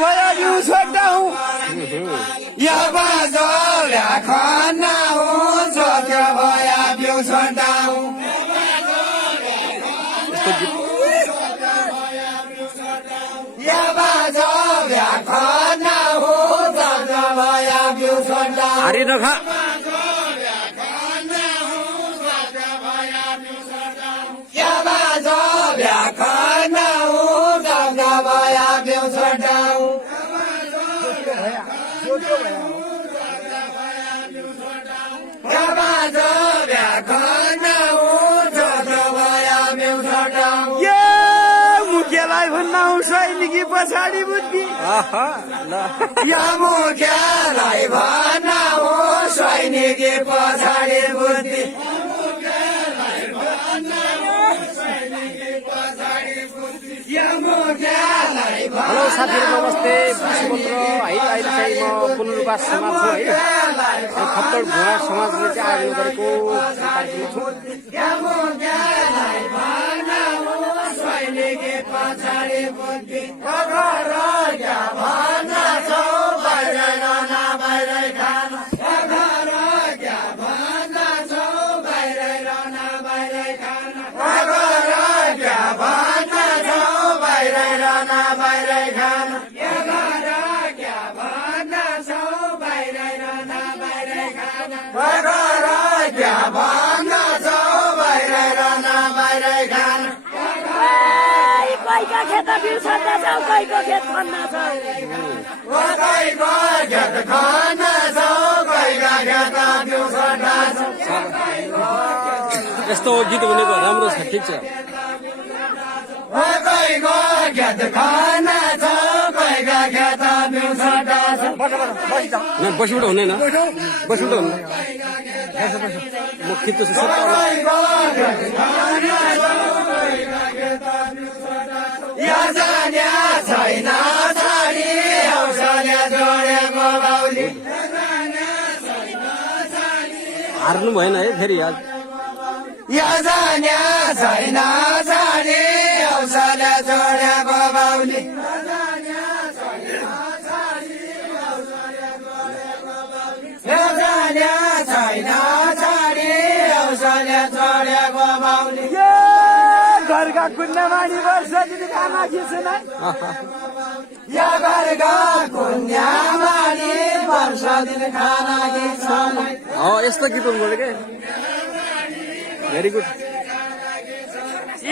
भया बिउ छोड्दा हूँ या बाजोल्या खाना हूँ छोड्दा भया बिउ छोड्दा हूँ या बाजोल्या खाना हूँ छोड्दा भया बिउ छोड्दा हूँ अरे नखा या बाजोल्या खाना हूँ छोड्दा भया बिउ छोड्दा हूँ या बाजोल्या खाना हूँ छोड्दा भया बिउ छोड्दा हूँ मुख्यलाई भन्न हूँ सैनिकी पछाडि बुद्धि या मुख्यलाई भन्न हूँ सैनिकी पछाडि बुद्धि हेलो साथीहरू नमस्ते पुष्पमन्त्र है अहिले चाहिँ म पुनरुवा समाज छु है खप्तड घोडा समाजले चाहिँ आयोजन गरेको कार्यक्रम कोहीको खेत बिउ छोड्दा छौ कोहीको खेत खन्ना छौ कसैको खेत खन्ना छौ कोहीको खेत बिउ छोड्दा छौ यस्तो गीत भनेको राम्रो छ ठिक छ कसैको खेत खन्ना छौ कोहीको खेत बिउ छोड्दा छौ बसीबाट हुँदैन बसीबाट हुँदैन म खिच्छु या जान्या छैन छाडी हौसले जोडेको बाउली हार्नु भएन है फेरि याद या जान्या छैन छाडी हौसले जोडेको बाउली या जान्या छैन छाडी हौसले जोडेको बाउली घरका कुन्यामानी वर्ष दिदी खाना खिच्न या घरका कुन्यामानी वर्ष दिदी खाना खिच्न यस्तो गीत हुनुपर्यो क्या भेरी गुड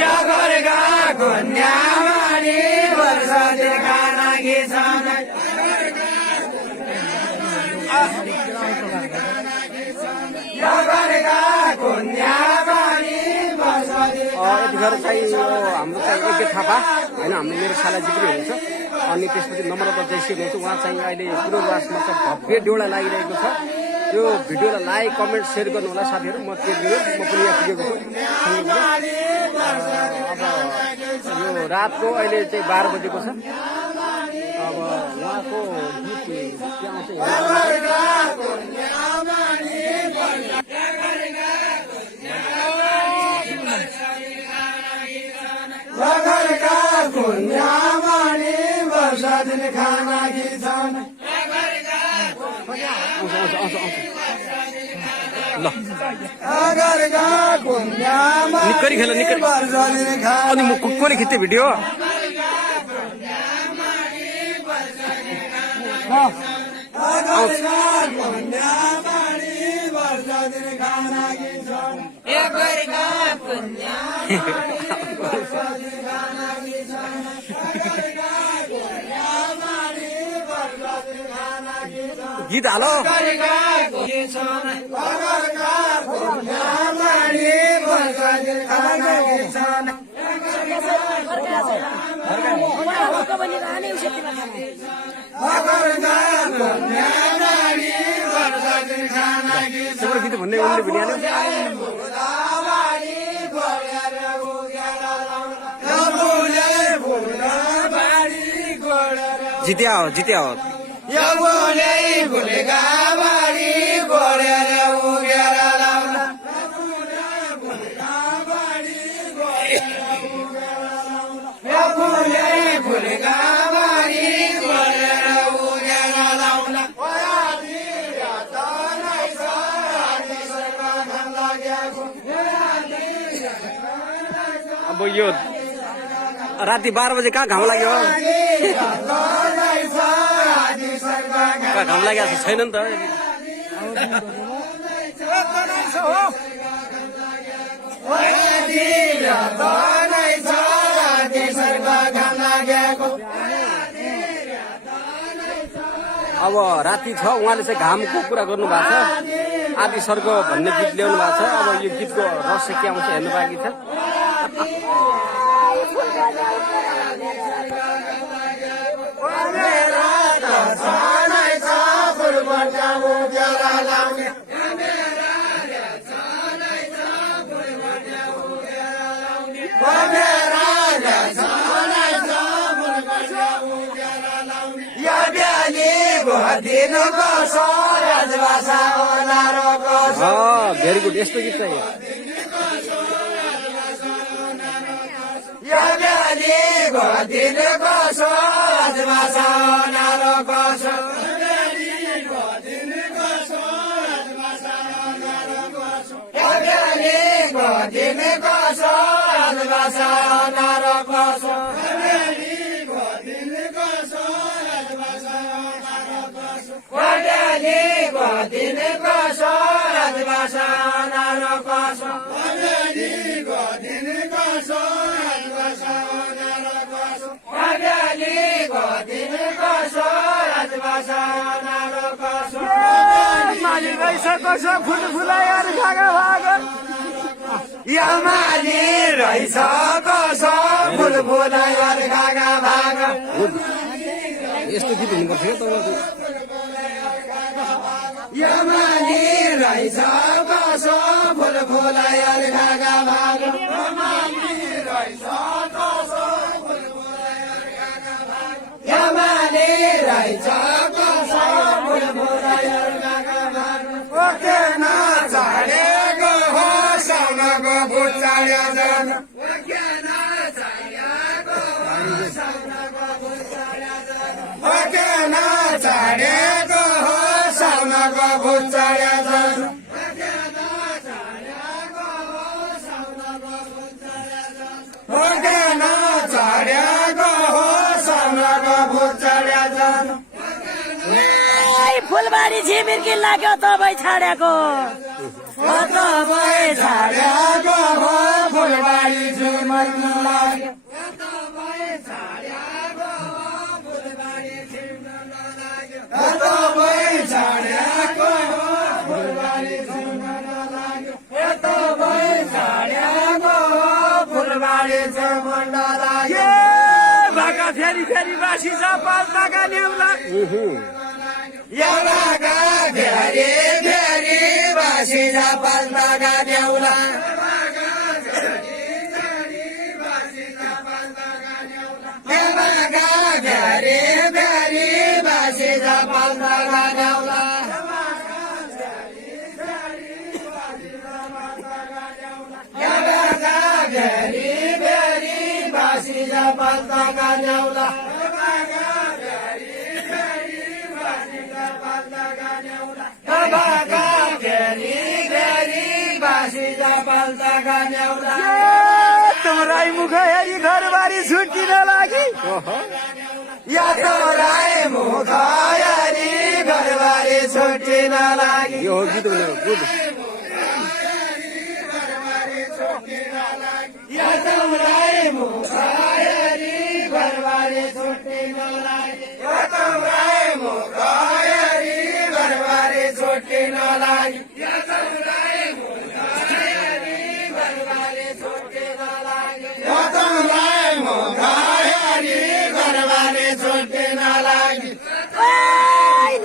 या घरका कुन्यामानी वर्ष दिदी खाना खिच्न या घरका कुन्यामानी यतिखेर चाहिँ हाम्रो चाहिँ एक थापा होइन हाम्रो मेरो सालाजी पनि हुनुहुन्छ अनि त्यसपछि नम्रता जैसी हुनुहुन्छ उहाँ चाहिँ अहिले पुनर्वासमा चाहिँ भव्य डोला लागिरहेको छ त्यो भिडियोलाई लाइक कमेन्ट सेयर गर्नु होला साथीहरू म त्यो म पनि यहाँ पुगेको छु अब यो रातको अहिले चाहिँ 12 बजेको छ अब उहाँको गीत के आउँछ घरका कुन्यामानी वर्ष दिन खाना खिच्न घरका कुन्यामानी निकरी खेल निकरी वर्ष दिन खाना अनि म कुनै खिच्थे भिडियो घरका कुन्यामानी वर्ष दिन खाना खिच्न गीत हालो गीत भन्ने उनले भिडियो जित्या हो जित्या हो या बोले भुलेगा बारी गोडेर उगेर लाउला या बोले भुलेगा बारी गोडेर यो राति 12 बजे कहाँ घाम लाग्यो घाम लागेको छैन नि त अब राति छ उहाँले चाहिँ घामको कुरा गर्नु भएको छ आदि सर्ग भन्ने गीत ल्याउनु भएको छ अब यो गीतको रहस्य के आउँछ हेर्नु बाँकी छ भेरी गुड यस्तो गीत चाहिँ यस्तो गीत हुनुपर्छ क्या तपाईँको फुलबारी झिमिर्की लाग्यो तपाईँ छाडेको तपाईँ छाडेको फुलबारी झिमिर्की लाग्यो तपाईँ छाडेको फुलबारी तपाईँ छाडेको फुलबारी लाग्यो भाका फेरि फेरि बासी छ पाल्टाका न्याउला एउटाका धेरै धेरै बासी पाल्टाका न्याउला एउटाका धेरै धेरै बासी पाल्टाका न्याउला एउटाका धेरै धेरै बासी पाल्टाका न्याउला राई मुख हेरी घरबारी छुट्टिन लागि या त राई मुख हेरी घरबारी छुट्टिन लागि यो गीत गुड या त राई मुख हेरी घरबारी छुट्टिन लागि या त राई मुख हेरी घरबारी छुट्टिन लागि या त राई मुख हेरी घरबारी छुट्टिन लागि या त राई मुख हेरी घरबारी छुट्टिन लागि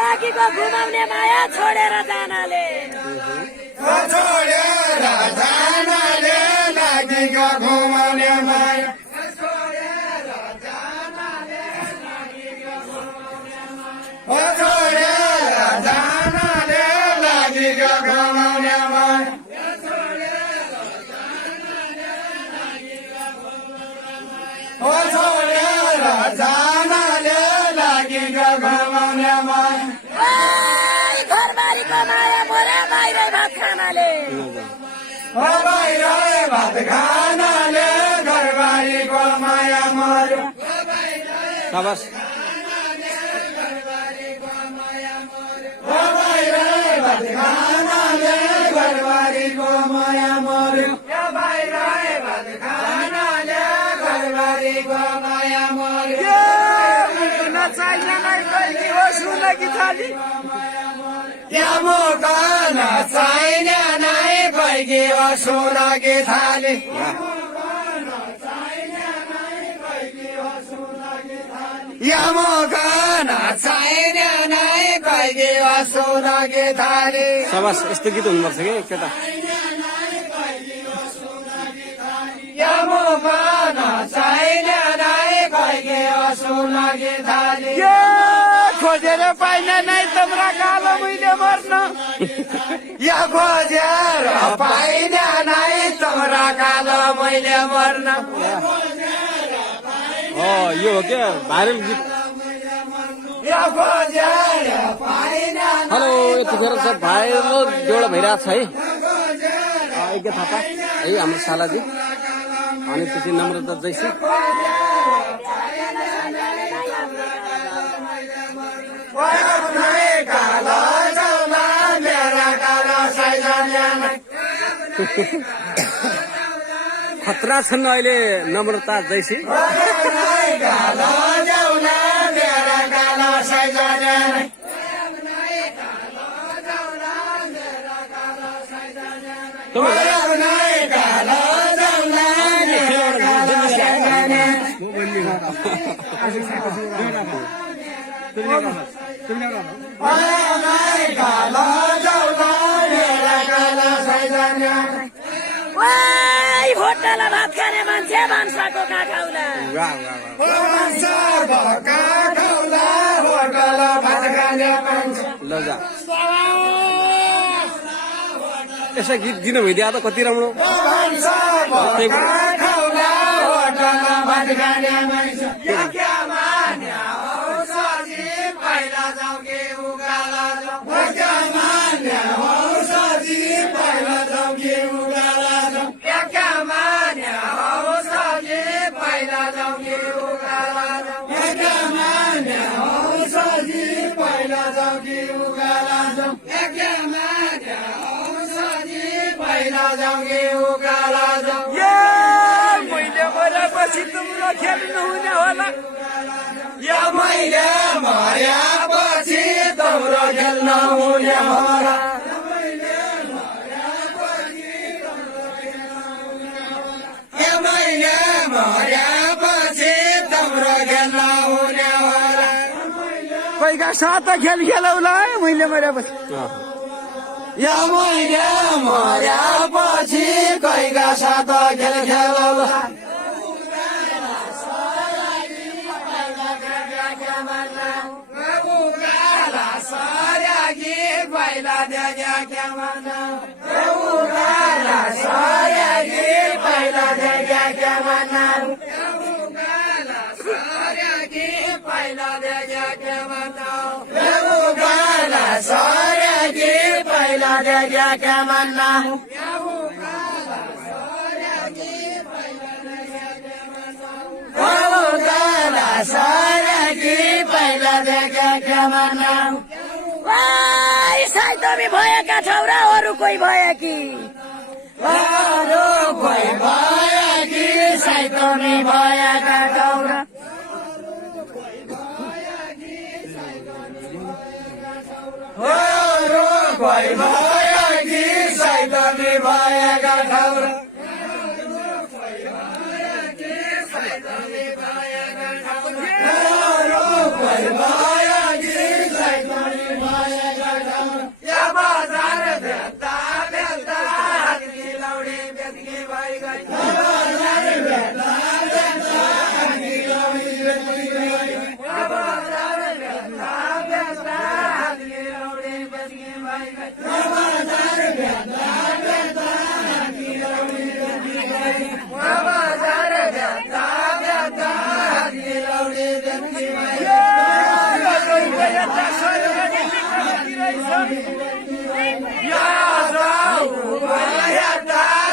लागेको घुमाउने माया छोडेर जानाले छोडेर जानाले लागेको घुमाउने माया छोडेर जानाले लागेको घुमाउने माया छोडेर जानाले लागेको घुमाउने माया घरबारीको माया मोरे बाहिरै भात खानाले बाहिरै भात खानाले घर घरबारीको माया मर्यो शाबास खानाले घरबारीको माया मर्यो बाहिर भात खानाले घरबारीको माया मर्यो नचाहिने नै कहिले हो सुनकी थाली या मुखन चाहिने नै कैकी हो सुनकी थाली या मुखन चाहिने नै कैकी हो सुनकी थाली शाबास यस्तो गीत हुनुपर्छ कि केटा या मुखन चाहिने नै कैकी हो सुनकी थाली खोजेर पाइन नै तिम्रो कालो मैले मर्न या खोजेर पाइन नै तिम्रो कालो मैले मर्न यो हो क्या भाइरल गीत या खोजेर पाइन हेलो यतिखेर चाहिँ भाइरल एउटा भइरहेको छ है यज्ञ थापा है हाम्रो सालाजी अनि पछि नम्रता जैसी खतरा छन् अहिले नम्रता जैसी होटल भात खाने मान्छे भान्साको काखाउला ल जा यसो गीत दिनु भइदियो त कति राम्रो मैले मरेपछि तिम्रो खेल्नु हुने होला या मैले मरेपछि तिम्रो खेल्नु हुने होला या मैले मरेपछि तिम्रो खेल्नु हुने होला कोहीका साथ खेल खेलौला है मैले मरेपछि या मैले मरेपछि कोहीका साथ खेल खेलौला पहिला देख्या क्या माना पहिला देख्या क्या माना पहिला देख्या क्या माना पहिला देख्या क्या माना पहिला देख्या क्या माना साइतमी भएका छौ र अरू कोही भए कि अरू कोही भए कि साइतमी भएका छौ र अरू कोही भए कि साइतमी भएका छौ र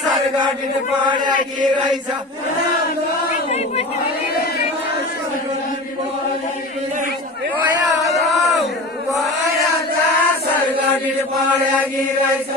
सरगढ पढ्या कि रहेछ बिड पढ्या कि रहेछ